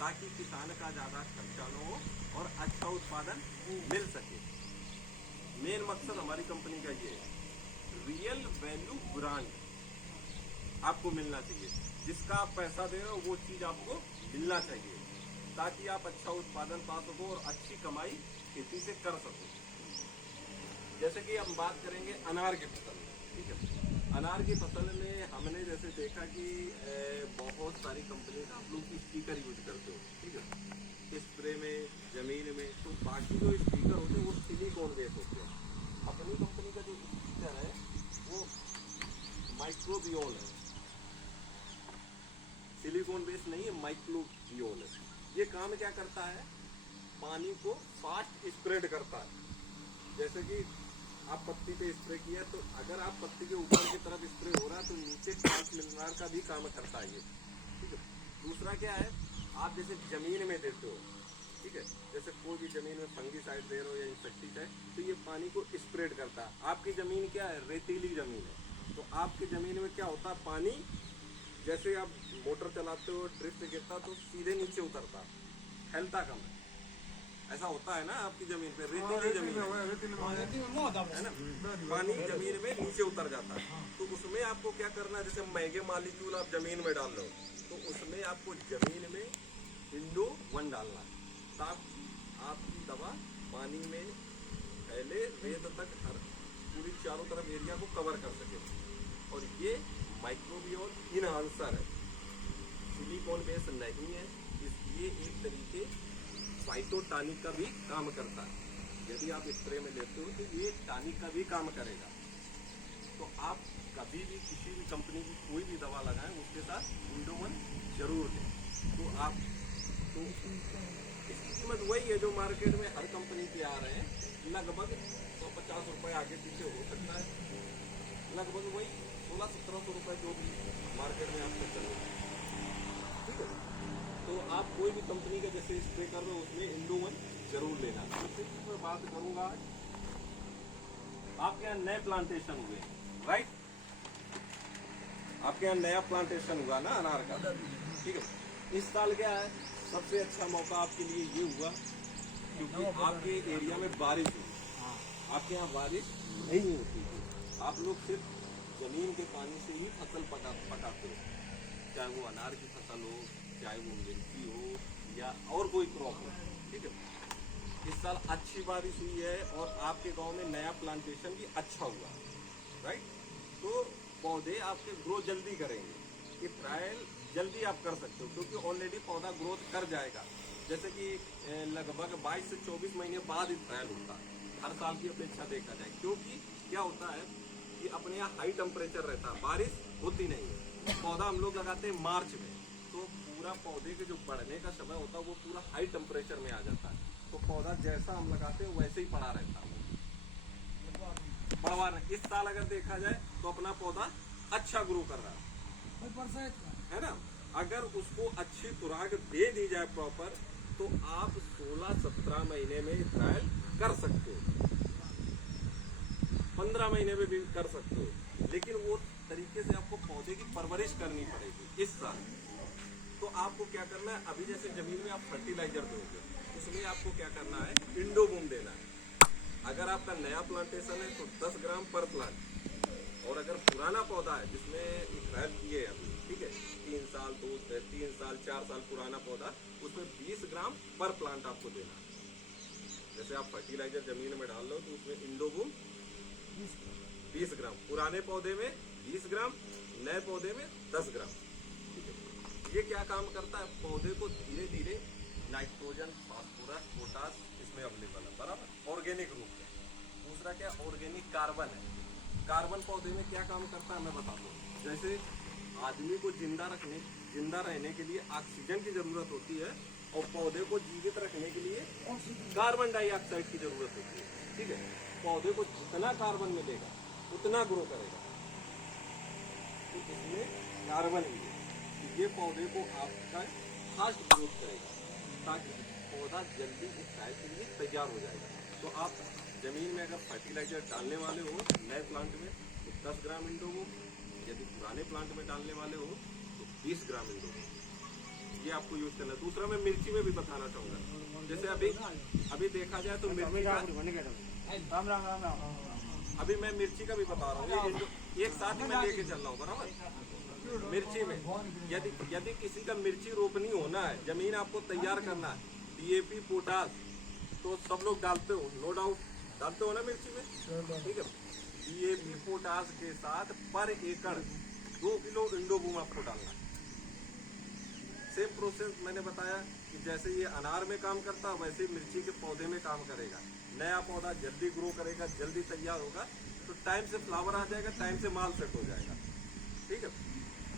ताकि किसान का ज़्यादा खर्चा न हो और अच्छा उत्पादन मिल सके। मेन मकसद हमारी कंपनी का ये है, रियल वैल्यू ब्रांड आपको मिलना चाहिए। जिसका आप पैसा दे रहे हो वो चीज़ आपको मिलना चाहिए, ताकि आप अच्छा उत्पादन पा सको और अच्छी कमाई खेती से कर सको। जैसे कि हम बात करेंगे अनार की फसल, ठीक है। अनार की फसल में हमने जैसे देखा कि बहुत सारी कंपनी आप लोग स्टिकर यूज करते हो, ठीक है, स्प्रे में, जमीन में। तो बाकी जो स्टिकर होते हैं वो सिलिकॉन बेस होते हैं। अपनी कंपनी का जो स्टिकर है वो माइक्रोबियोल है, सिलिकॉन बेस नहीं है, माइक्रोबियोल है। ये काम क्या करता है, पानी को फास्ट स्प्रेड करता है। जैसे कि आप पत्ती पे स्प्रे किया तो अगर आप पत्ती के ऊपर की तरफ स्प्रे हो रहा है तो नीचे ट्रांस मिलनार का भी काम करता है ये, ठीक है। दूसरा क्या है, आप जैसे जमीन में देते हो, ठीक है, जैसे कोई भी जमीन में फंगीसाइड दे रहे हो या इंसेक्टिसाइड, तो ये पानी को स्प्रेड करता है। आपकी जमीन क्या है, रेतीली जमीन है, तो आपकी जमीन में क्या होता है, पानी जैसे आप मोटर चलाते हो ड्रिप से गिरता तो सीधे नीचे उतरता, फैलता कम है। ऐसा होता है ना आपकी जमीन पे, रेतीली जमीन है ना, पानी जमीन में नीचे उतर जाता है। तो उसमें आपको क्या करना है, जैसे महंगे मॉलिक्यूल आप जमीन में डाल रहे हो तो उसमें आपको जमीन में इंडो-1 डालना है, ताकि आपकी दवा पानी में फैले, रेत तक हर पूरी चारों तरफ एरिया को कवर कर सके। और ये माइक्रोबियोल इनहांसर है, सिलिकॉन बेस नहीं है, इसलिए एक तरीके फाइटोटॉनिक का भी काम करता है। यदि आप स्प्रे में लेते हो तो ये टॉनिक का भी काम करेगा। तो आप कभी भी किसी भी कंपनी की कोई भी दवा लगाएं उसके साथ इंडो-1 जरूर लें। तो आप तो इसकी कीमत वही है जो मार्केट में हर कंपनी के आ रहे हैं, लगभग 150 रुपये आगे पीछे हो सकता है, लगभग वही 1600-1700 रुपये जो भी मार्केट में आपको चलेगा, ठीक है। तो आप कोई भी कंपनी का जैसे स्प्रे कर रहे हो उसमें इंडो-1 जरूर लेना। तो मैं बात करूंगा, आपके यहाँ नए प्लांटेशन हुए, राइट, आपके यहाँ नया प्लांटेशन हुआ ना अनार का, ठीक है। इस साल क्या है, सबसे अच्छा मौका आपके लिए ये हुआ क्योंकि आपके एरिया में बारिश हुई। आपके यहाँ बारिश नहीं होती थी, आप लोग सिर्फ जमीन के पानी से ही फसल पकाते हो, चाहे वो अनार की फसल हो, चाहे वो मिर्ची हो या और कोई क्रॉप हो, ठीक है। इस साल अच्छी बारिश हुई है और आपके गांव में नया प्लांटेशन भी अच्छा हुआ, राइट। तो पौधे आपके ग्रो जल्दी करेंगे, ये ट्रायल जल्दी आप कर सकते हो क्योंकि ऑलरेडी पौधा ग्रोथ कर जाएगा। जैसे कि लगभग 22 से 24 महीने बाद ही ट्रायल होता है, हर साल की अपेक्षा देखा जाए। क्योंकि क्या होता है कि अपने यहाँ हाई टेम्परेचर रहता है, बारिश होती नहीं है। पौधा हम लोग लगाते हैं मार्च में, तो पूरा पौधे के जो बढ़ने का समय होता है वो पूरा हाई टेम्परेचर में आ जाता है। तो पौधा जैसा हम लगाते हैं वैसे ही पड़ा रहता है, बढ़वा नहीं। इस साल अगर देखा जाए तो अपना पौधा अच्छा ग्रो कर रहा है ना। अगर उसको अच्छी खुराक दे दी जाए प्रॉपर, तो आप 16-17 महीने में ट्रायल कर सकते हो, 15 महीने में भी कर सकते हो, लेकिन वो तरीके से आपको पौधे की परवरिश करनी पड़ेगी इस साल। तो आपको क्या करना है, अभी जैसे जमीन में आप फर्टिलाइजर दोगे, उसमें आपको क्या करना है, इंडो-बूम देना है। अगर आपका नया प्लांटेशन है तो 10 ग्राम पर प्लांट, और अगर पुराना पौधा है जिसमें ट्रायल किए अभी, ठीक है, 3 साल 4 साल पुराना पौधा, उसमें 20 ग्राम पर प्लांट आपको देना। जैसे आप फर्टिलाइजर जमीन में डाल लो तो उसमें इंडो-बूम 20 ग्राम, पुराने पौधे में 20 ग्राम, नए पौधे में 10 ग्राम, ठीक है। ये क्या काम करता है, पौधे को धीरे धीरे नाइट्रोजन, फास्फोरस, पोटास इसमें अवेलेबल है, बराबर, ऑर्गेनिक रूप में। दूसरा क्या, ऑर्गेनिक कार्बन है। कार्बन पौधे में क्या काम करता है मैं बताता हूँ। जैसे आदमी को जिंदा रहने के लिए ऑक्सीजन की जरूरत होती है, और पौधे को जीवित रखने के लिए कार्बन डाइऑक्साइड की जरूरत होती है, ठीक है। पौधे को जितना कार्बन मिलेगा उतना ग्रो करेगा, तो इसमें कार्बन भी है, तो ये पौधे को आपका फास्ट ग्रोथ करेगा, ताकि पौधा जल्दी इस ट्रायल के लिए तैयार हो जाएगा। तो आप जमीन में अगर फर्टिलाइजर डालने वाले हो नए प्लांट में तो 10 ग्राम इंडो-बूम, यदि पुराने प्लांट में डालने वाले हो तो 20 ग्राम इंडो-बूम। ये आपको यूज करना है। दूसरा मैं मिर्ची में भी बताना चाहूंगा, जैसे अभी देखा जाए तो मिर्ची का, अभी मैं मिर्ची का भी बता रहा हूँ, एक साथ ही मैं लेके चल रहा हूँ बराबर। मिर्ची में यदि किसी का मिर्ची रोपनी होना है, जमीन आपको तैयार करना है, DAP पोटास तो सब लोग डालते हो, नो डाउट डालते हो ना मिर्ची में, ठीक है। DAP पोटास के साथ पर एकड़ 2 किलो इंडोबूम आपको डालना है। सेम प्रोसेस मैंने बताया कि जैसे ये अनार में काम करता है, वैसे मिर्ची के पौधे में काम करेगा। नया पौधा जल्दी ग्रो करेगा, जल्दी तैयार होगा, तो टाइम से फ्लावर आ जाएगा, टाइम से माल सेट हो जाएगा, ठीक है।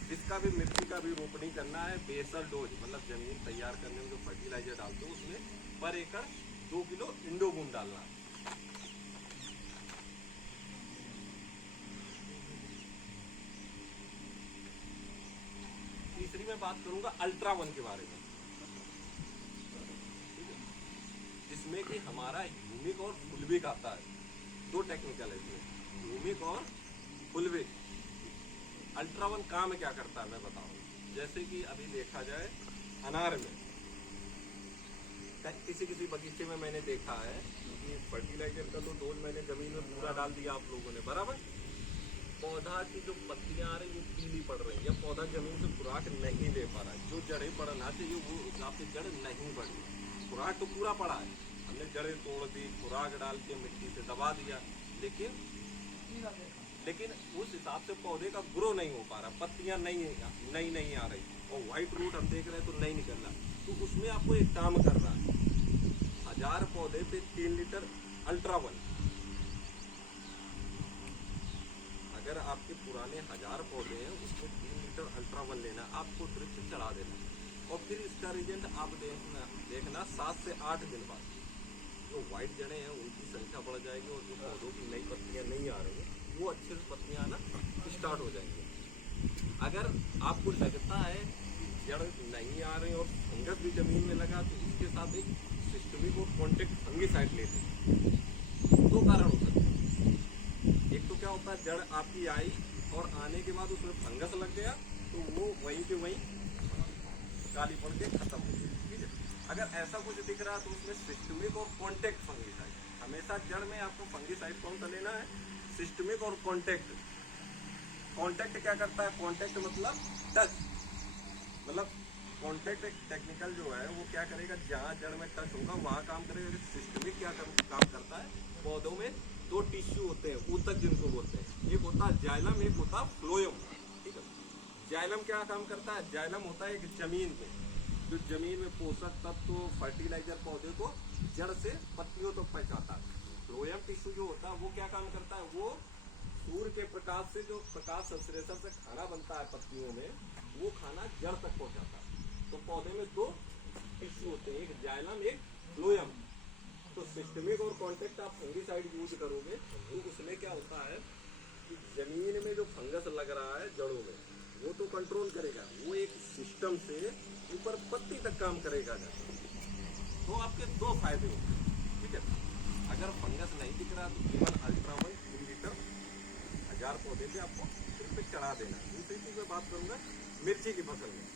जिसका भी मिर्ची का भी रोपनी करना है, बेसल डोज मतलब जमीन तैयार करने में जो फर्टिलाइजर डालते हो उसमें पर एकड़ 2 किलो इंडोबूम डालना है। तीसरी मैं बात करूंगा अल्ट्रा वन के बारे में, जिसमें कि हमारा ह्यूमिक और फुलविक आता है। 2 टेक्निकल है इसमें, ह्यूमिक और फुलविक। अल्ट्रा वन काम क्या करता है मैं बताऊं। जैसे कि अभी देखा जाए अनार में, किसी बगीचे में मैंने देखा है कि फर्टिलाइजर का तो डोज मैंने जमीन में पूरा डाल दिया आप लोगों ने बराबर, पौधा की जो पत्तियां आ रही वो पीली पड़ रही है, या पौधा जमीन से खुराक नहीं ले पा रहा है, जो जड़ें बढ़ना चाहिए वो हिसाब से जड़ नहीं बढ़ी, खुराक तो पूरा पड़ा है, हमने जड़ें तोड़ दी, खुराक डाल के मिट्टी से दबा दिया, लेकिन उस हिसाब से पौधे का ग्रो नहीं हो पा रहा, पत्तियां नहीं आ रही, और व्हाइट रूट हम देख रहे हैं तो नहीं निकल रहा। तो उसमें आपको एक काम करना है, 1000 पौधे पे 3 लीटर अल्ट्रा वन। अगर आपके पुराने 1000 पौधे हैं उसमें 3 लीटर अल्ट्रा वन लेना, आपको ड्रिप से चढ़ा देना, और फिर इसका रिजल्ट आप देखना 7 से 8 दिन बाद जो व्हाइट जड़ें हैं उनकी संख्या बढ़ जाएगी, और जो पौधों की नई पत्तियां नहीं आ रही हैं वो अच्छे से पत्तियां आना स्टार्ट हो जाएंगी। अगर आपको लगता है कि जड़ नहीं आ रही और फंगस भी जमीन में लगा, तो इसके साथ एक सिस्टमिक और कॉन्टेक्ट फंगिसाइड लेते हैं। 2 कारण हो सकते हैं, एक तो क्या होता है जड़ आपकी आई और आने के बाद उसमें फंगस लग गया तो वो वहीं के वहीं काली पड़ के खत्म हो गई, ठीक है। अगर ऐसा कुछ दिख रहा है तो उसमें सिस्टमिक और कॉन्टेक्ट फंगिसाइड, हमेशा जड़ में आपको फंगिसाइड कौन सा लेना है, सिस्टमिक और कॉन्टेक्ट। कॉन्टेक्ट क्या करता है, कॉन्टेक्ट मतलब टच, मतलब कॉन्टेक्ट एक टेक्निकल जो है वो क्या करेगा, जहाँ जड़ में टच होगा वहाँ काम करेगा। सिस्टमिक क्या काम करता है, पौधों में 2 टिश्यू होते हैं ऊतक जिनको बोलते हैं, एक होता है जाइलम, एक होता है फ्लोएम, ठीक है। जाइलम क्या काम करता है, जाइलम होता है एक जमीन में, जो जमीन में पोषक तत्व फर्टिलाइजर पौधे को जड़ से पत्तियों तक पहुंचाता है। फ्लोएम टिश्यू जो होता है वो क्या काम करता है, वो सूर्य के प्रकाश से जो प्रकाश संश्लेषण से खाना बनता है पत्तियों में, वो खाना जड़ तक पहुंचाता है। तो पौधे में 2 टिश्यू होते हैं, एक जाइलम एक फ्लोएम। तो सिस्टमिक और कॉन्टेक्ट आप फंगिसाइड यूज करोगे तो उसमें क्या होता है कि जमीन में जो फंगस लग रहा है जड़ों में वो तो कंट्रोल करेगा, वो एक सिस्टम से ऊपर पत्ती तक काम करेगा। तो आपके 2 फायदे होंगे, ठीक है। अगर फंगस नहीं दिख रहा तो केवल अल्ट्रा वन 3 लीटर 1000 पौधे पे आपको ड्रिप पे चढ़ा देना। दूसरी चीज मैं बात करूंगा मिर्ची की फसल में।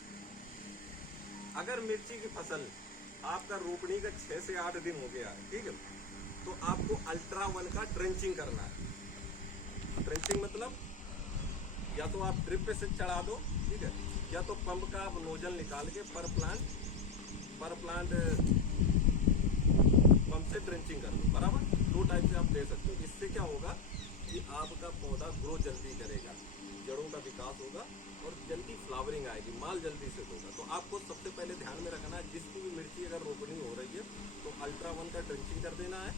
अगर मिर्ची की फसल आपका रोपनी का 6 से 8 दिन हो गया है, ठीक है, तो आपको अल्ट्रा वन का ट्रेंचिंग करना है। ट्रेंचिंग मतलब या तो आप ड्रिप पे से चढ़ा दो, ठीक है, या तो पंप का आप नोजल निकाल के पर प्लांट पंप से ट्रेंचिंग कर दो बराबर। 2 टाइप से आप दे सकते हो। इससे क्या होगा कि आपका पौधा ग्रो जल्दी करेगा, जड़ों का विकास होगा और जल्दी फ्लावरिंग आएगी, माल जल्दी से होगा। तो आपको सबसे पहले ध्यान में रखना है, जिसकी भी मिर्ची अगर रोपनी हो रही है तो अल्ट्रा वन का ट्रेंचिंग कर देना है।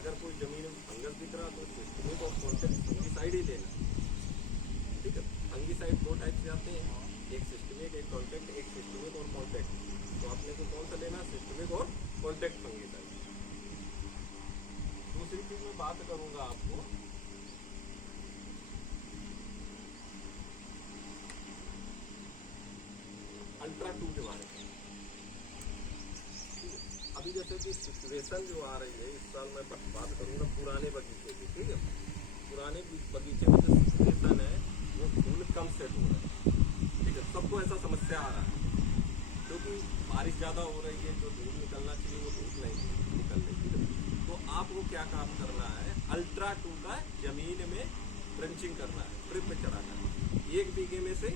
अगर कोई जमीन में फंगस दिख रहा तो सिस्टमिक और कॉन्टेक्ट फंगिसाइड ही लेना, ठीक है। फंगिसाइड 2 टाइप से आते हैं, एक सिस्टमिक एक कॉन्टेक्ट, एक सिस्टमिक और कॉन्टेक्ट। तो आपने को कौन सा लेना, सिस्टमिक और कॉन्टेक्ट फंगिसाइड। दूसरी चीज मैं बात करूंगा आपको अल्ट्रा 2 के बारे में। अभी जैसे कि सिचुएशन जो आ रही है इस साल, मैं बात करूंगा पुराने बगीचे की, ठीक है। पुराने बगीचे में जो सिचुएशन है वो फूल कम सेट हो रहा है, ठीक है। सबको ऐसा समस्या आ रहा है, जो बारिश ज़्यादा हो रही है, जो धूप निकलना चाहिए वो धूप नहीं निकल रही है, तो आपको क्या काम करना है, अल्ट्रा 2 का जमीन में ड्रेंचिंग करना है, ड्रिप में चढ़ाना है। 1 बीघे में से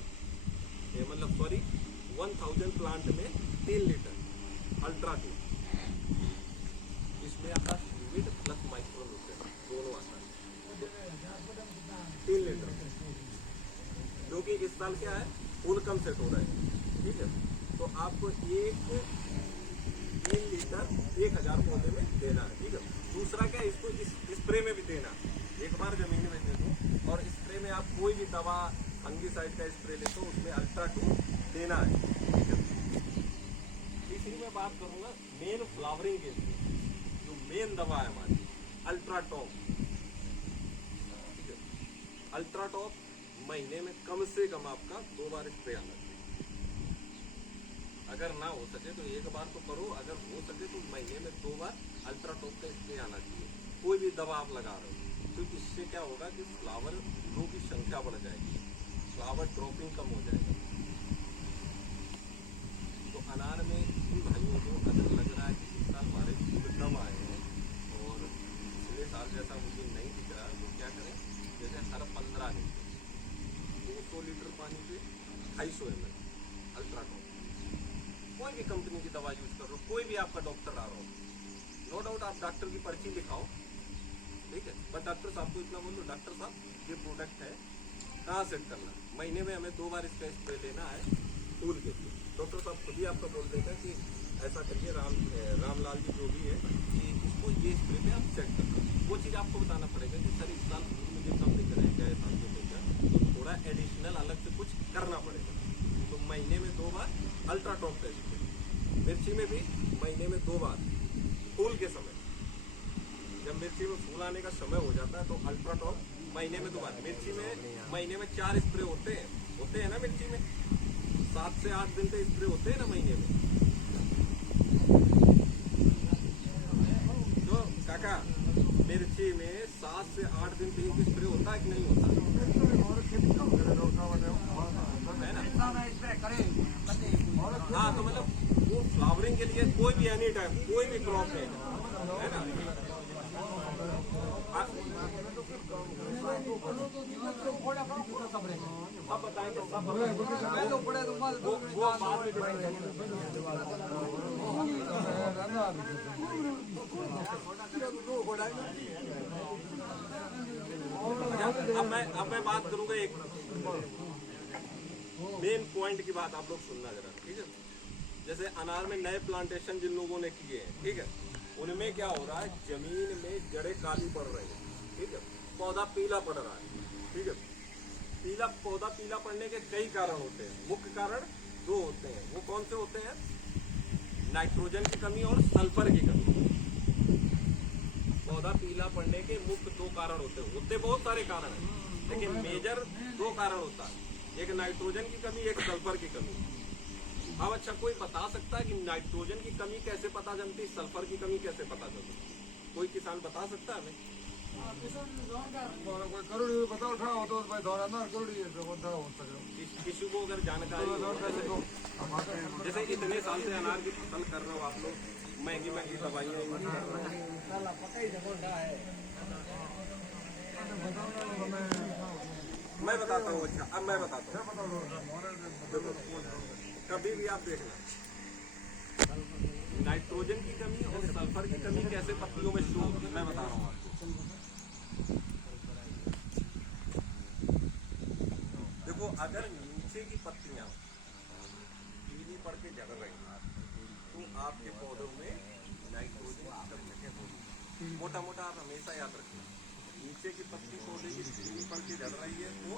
मतलब सॉरी 1000 प्लांट में 3 लीटर अल्ट्रा 2, इसमें आपका ह्यूमिड प्लस माइक्रोन्यूट्रिएंट दोनों आता है, 3 लीटर, क्योंकि इस साल क्या है फूल कम सेट हो रहा है, ठीक है। तो आपको 3 लीटर 1000 पौधे में देना है, ठीक है। दूसरा क्या है, इसको स्प्रे में भी देना है, एक बार जमीन में दे दो, और स्प्रे में आप कोई भी दवा फंगीसाइड का स्प्रे लेते हो उसमें अल्ट्रा 2 देना है, ठीक है। तीसरी मैं बात करूंगा मेन फ्लावरिंग के लिए, जो मेन दवा है हमारी अल्ट्रा टॉप, ठीक है। अल्ट्रा टॉप महीने में कम से कम आपका 2 बार स्प्रे आना चाहिए, अगर ना हो सके तो 1 बार तो करो, अगर हो सके तो महीने में 2 बार अल्ट्रा टॉप का स्प्रे आना चाहिए। कोई भी दवा आप लगा रहे हो तो इससे क्या होगा कि फ्लावर की संख्या बढ़ जाएगी, फ्लावर ड्रॉपिंग कम हो जाएगा। तो अनार में इन भाइयों को अगर लग रहा है कि इस साल हमारे फूल कम आए हैं और पिछले साल जैसा मुझे नहीं दिख रहा, तो क्या करें, जैसे हर 15 दिन 200 लीटर पानी पे 250 ml अल्ट्रा टॉप, कोई भी कंपनी की दवा यूज कर रहे हो, कोई भी आपका डॉक्टर आ रहा हो, नो डाउट आप डॉक्टर की पर्ची दिखाओ, ठीक है, पर डॉक्टर साहब को इतना बोलो, डॉक्टर साहब ये प्रोडक्ट है कहाँ सेट करना है, महीने में हमें 2 बार इसका स्प्रे लेना है फूल के लिए। डॉक्टर साहब खुद ही आपको बोल देगा कि ऐसा करिए, रामलाल जी जो भी है कि इसको ये स्प्रे पे आप सेट कर दो। वो चीज़ आपको बताना पड़ेगा कि सर इस साल फूल मुझे कम दिख रहे हैं, क्या साल के देगा, तो थोड़ा एडिशनल अलग से कुछ करना पड़ेगा। तो महीने में 2 बार अल्ट्रा टॉप का स्प्रे, मिर्ची में भी महीने में 2 बार, फूल के समय जब मिर्ची में फूल आने का समय हो जाता है तो अल्ट्रा टॉप महीने में 2 बार। मिर्ची में महीने में 4 स्प्रे होते हैं ना, मिर्ची में 7 से 8 दिन के स्प्रे होते हैं ना महीने में। तो काका मिर्ची में 7 से 8 दिन के स्प्रे होता है कि नहीं होता है ना? हाँ, तो मतलब वो फ्लावरिंग के लिए कोई भी एनी टाइम कोई भी क्रॉप है ना। सब बताएंगे, सब अब मैं बात करूंगा एक मेन पॉइंट की बात, आप लोग सुनना जरा, ठीक है। जैसे अनार में नए प्लांटेशन जिन लोगों ने किए हैं, ठीक है, उनमें क्या हो रहा है, जमीन में जड़ें काली पड़ रही है, ठीक है, पौधा पीला पड़ रहा है, ठीक है। पौधा पीला पड़ने के कई कारण होते हैं, मुख्य कारण 2 होते हैं। वो कौन से होते हैं? नाइट्रोजन की कमी और सल्फर की कमी। पौधा पीला पड़ने के मुख्य 2 कारण होते बहुत सारे कारण हैं, लेकिन मेजर 2 कारण होता है, एक नाइट्रोजन की कमी, एक सल्फर की कमी। अब अच्छा, कोई बता सकता है कि नाइट्रोजन की कमी कैसे पता चलती, सल्फर की कमी कैसे पता चलती? कोई किसान बता सकता है हमें? किसी को अगर जानकारी हो, जैसे इतने साल से अनार की फसल कर रहे हो आप लोग, महंगी दवाइयाँ यूज कर रहे हैं, मैं बताता हूँ। अच्छा, अब मैं बताता हूँ, कभी भी आप देखना, नाइट्रोजन की कमी और सल्फर की कमी कैसे पत्तियों में शो होती है, मैं बता रहा हूँ आपको। देखो, अगर नीचे की पत्तियां पीली पड़ के झड़ रही हैं तो आपके पौधों में नाइट्रोजन की कमी होगी। मोटा मोटा आप हमेशा याद रखना, नीचे की पत्ती पौधे की पीली पड़ के झड़ रही है तो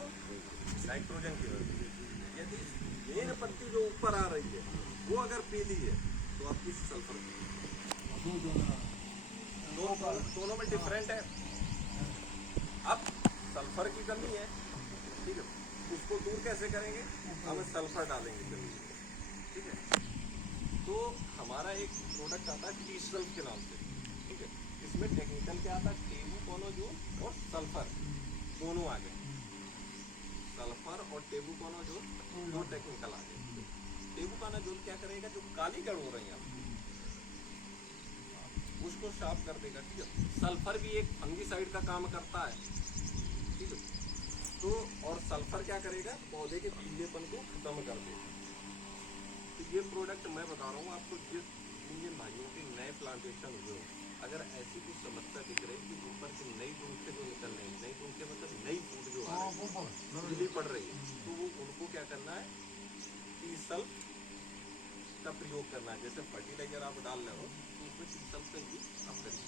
नाइट्रोजन की वजह से, यदि मेन पत्ती जो ऊपर आ रही है वो अगर पीली है तो आपकी सल्फर की, दोनों में डिफरेंट है। अब सल्फर की कमी है, ठीक है, उसको दूर कैसे करेंगे, हम सल्फर डालेंगे जमीन में, ठीक है। तो हमारा एक प्रोडक्ट आता है टी-सल्फ के नाम से, ठीक है, इसमें टेक्निकल क्या आता है, टेबुकोनोजोल और सल्फर दोनों आ गए, सल्फर और टेबुकोनोजोल 2 टेक्निकल आ गए, टेबुकानाजोल क्या करेगा, जो काली जड़ हो रही है उसको साफ कर देगा, ठीक है। सल्फर भी एक फंगीसाइड का काम करता है, ठीक है। तो और सल्फर क्या करेगा, पौधे के पीलेपन को खत्म कर देगा। तो ये प्रोडक्ट मैं बता रहा हूँ आपको, जिस इंडियन भाइयों के नए प्लांटेशन हुए हो, अगर ऐसी कुछ समस्या दिख रही कि ऊपर की नई डूंखे जो निकल रही है, नई डूंखे मतलब नई फूट जो आ रही है, पीली पड़ रही है, तो वो उनको क्या करना है, टीसल का प्रयोग करना है। जैसे फर्टिलाइजर आप डाल रहे हो तो उसमें टीसल का यूज आप करिए,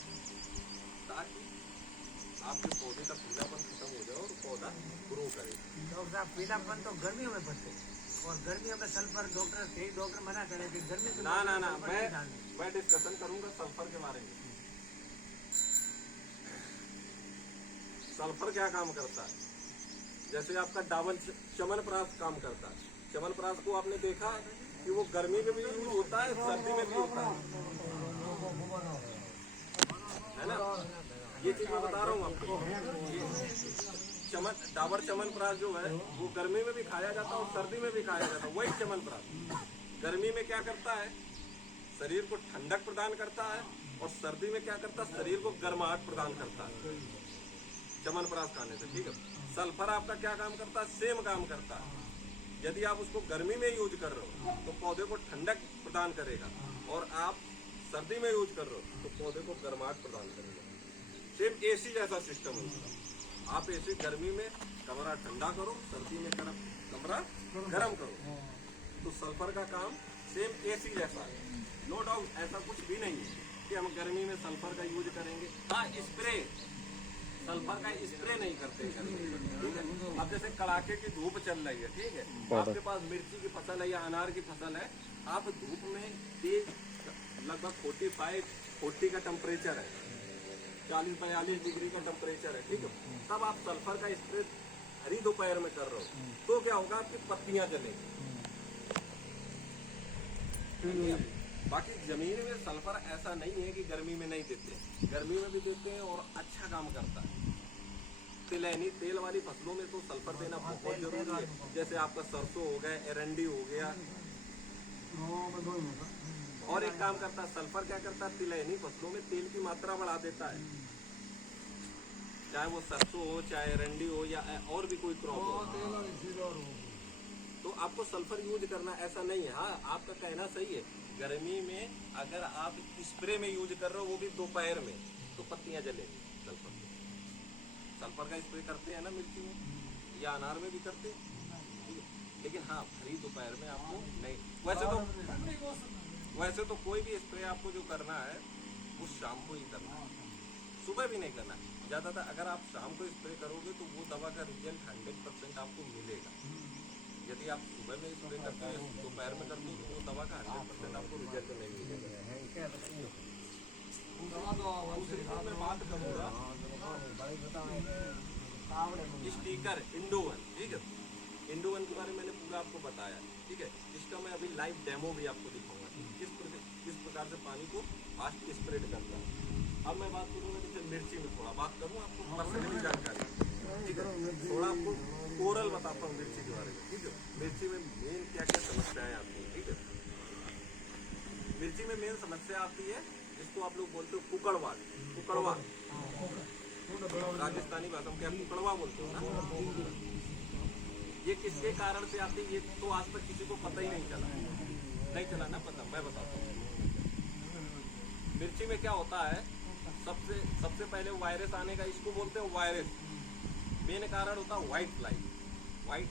ताकि आपके पौधे का पीलापन खत्म हो जाए और पौधा ग्रो करे। डॉक्टर साहब पीलापन तो गर्मियों में पड़ते और गर्मियों में सल्फर, डॉक्टर मना करे कि गर्मी के ना मैं डिस्कशन करूंगा सल्फर के बारे में। सल्फर क्या काम करता है, जैसे आपका डाबल च्यवनप्राश काम करता है। च्यवनप्राश को आपने देखा कि वो गर्मी में भी यूज होता है, सर्दी में भी होता है ना। ये चीज मैं बता रहा हूँ आपको। डाबर च्यवनप्राश जो है वो गर्मी में भी खाया जाता है और सर्दी में भी खाया जाता है। वही च्यवनप्राश गर्मी में क्या करता है, शरीर को ठंडक प्रदान करता है, और सर्दी में क्या करता है, शरीर को गर्माहट प्रदान करता है च्यवनप्राश खाने से, ठीक है। सल्फर आपका क्या काम करता है, सेम काम करता है। यदि आप उसको गर्मी में यूज कर रहे हो तो पौधे को ठंडक प्रदान करेगा, और आप सर्दी में यूज कर रहे हो तो पौधे को गर्माहट प्रदान करेगा। सेम एसी जैसा सिस्टम है उसका। आप एसी गर्मी में कमरा ठंडा करो, सर्दी में कमरा गर्म करो। तो सल्फर का काम सेम एसी जैसा है। नो डाउट ऐसा कुछ भी नहीं है कि हम गर्मी में सल्फर का यूज करेंगे। हाँ, स्प्रे सल्फर का स्प्रे नहीं करते, ठीक है। अब जैसे कड़ाके की धूप चल रही है, ठीक है, आपके पास मिर्ची की फसल है या अनार की फसल है, आप धूप में तेज लगभग 45-40 का टेम्परेचर है, 40-42 डिग्री का टेम्परेचर है, ठीक है, तब आप सल्फर का स्प्रे हरी दोपहर में कर रहे हो तो क्या होगा, आपकी पत्तियां जलेंगी। बाकी जमीन में सल्फर ऐसा नहीं है कि गर्मी में नहीं देते, गर्मी में भी देते हैं और अच्छा काम करता है। तिलहनी तेल वाली फसलों में तो सल्फर देना बहुत जरूरी है। जैसे आपका सरसों हो गया, एरंडी हो गया, और एक काम करता है सल्फर, क्या करता है, तिलहनी फसलों में तेल की मात्रा बढ़ा देता है। चाहे वो सरसों हो, चाहे एरंडी हो, या और भी कोई क्रॉप हो, तो आपको सल्फर यूज करना ऐसा नहीं है। हाँ, आपका कहना सही है, गर्मी में अगर आप स्प्रे में यूज कर रहे हो, वो भी दोपहर में, तो पत्तियां जलेंगी। सल्फर का स्प्रे करते हैं ना मिर्ची में या अनार में भी करते हैं, लेकिन हाँ हरी दोपहर में आपको नहीं। वैसे तो कोई भी स्प्रे आपको जो करना है वो शाम को ही करना है, सुबह भी नहीं करना। ज्यादातर अगर आप शाम को स्प्रे करोगे तो वो दवा का रिजल्ट 100% आपको मिलेगा। यदि आप सुबह में स्प्रे करते हैं, दोपहर में करते हो, तो वो दवा का 100% आपको रिजल्ट नहीं मिलेगा। दूसरी बात मैं बात करूँगा स्टीकर इंडोवन, ठीक है। इंडोवन के बारे में मैंने पूरा आपको बताया, ठीक है। इसका मैं अभी लाइव डेमो भी आपको दिखाऊंगा किस प्रकार से पानी को फास्ट स्प्रेड करता है। अब मैं बात करूँगा जैसे मिर्ची में थोड़ा बात करूँ आपको पर्सनली जानकारी, ठीक है। थोड़ा आपको ओरल बताता हूँ मिर्ची के बारे में, ठीक है। मिर्ची में मेन क्या क्या समस्याएं आती है, ठीक है। मिर्ची में मेन समस्या आती है, इसको आप लोग बोलते हो कुकड़वा। राजस्थानी भाषा में क्या कुकड़वा बोलते हो ना। ये किसके कारण से आती है, ये तो आज तक किसी को पता ही नहीं चला ना पता। मैं बताता हूँ मिर्ची में क्या होता है। सबसे पहले वायरस आने का, इसको बोलते हैं वायरस। मेन कारण होता है व्हाइट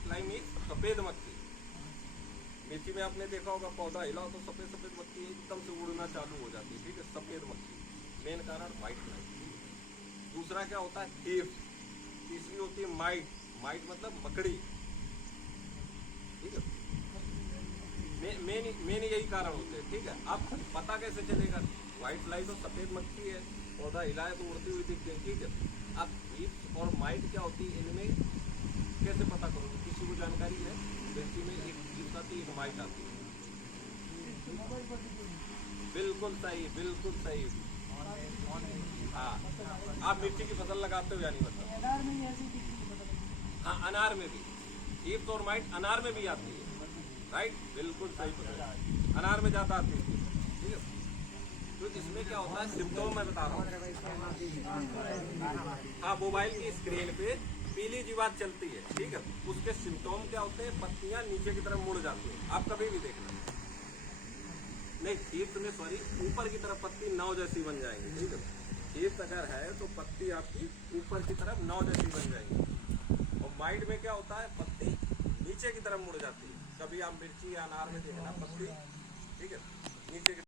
फ्लाई मीन्स सफेद मक्खी। मिर्ची में आपने देखा होगा पौधा हिला तो सफेद मक्खी एकदम से उड़ना चालू हो जाती है, ठीक है, सफेद मक्खी। मेन कारण व्हाइट फ्लाई। दूसरा क्या होता है, हीफ। तीसरी होती है माइट मतलब मकड़ी, ठीक है। मेन यही कारण होते हैं, ठीक है। अब पता कैसे चलेगा, व्हाइट फ्लाई तो सफेद मक्खी है, पौधा हिलाए तो उड़ती हुई दिखती है, ठीक है। अब हीफ और माइट क्या होती है, इनमें कैसे पता करोगे, किसी को जानकारी है? मिर्ची में एक हीफ आती है, एक माइट आती है। बिल्कुल सही। हाँ, आप मिर्ची की फसल लगाते हो या नहीं मतलब? हाँ, अनार में भी हीफ और माइट अनार में भी आती है, राइट, बिल्कुल सही पकड़ा। अनार में ज़्यादा आती है, ठीक है। तो इसमें क्या होता है, सिम्टोम मैं बता रहा हूँ। हाँ, मोबाइल की स्क्रीन पे पीली जीवात चलती है, ठीक है। उसके सिम्टोम क्या होते हैं, पत्तियां नीचे की तरफ मुड़ जाती हैं। आप कभी भी देखना, नहीं ठीक में सॉरी, ऊपर की तरफ पत्ती नाव जैसी बन जाएंगी, ठीक है। खेत अगर है तो पत्ती आपकी ऊपर की तरफ नाव जैसी बन जाएंगी। और माइट में क्या होता है, पत्ती नीचे की तरफ मुड़ जाती है। कभी आप मिर्ची या अनार में देखना, पत्ती ठीक है नीचे की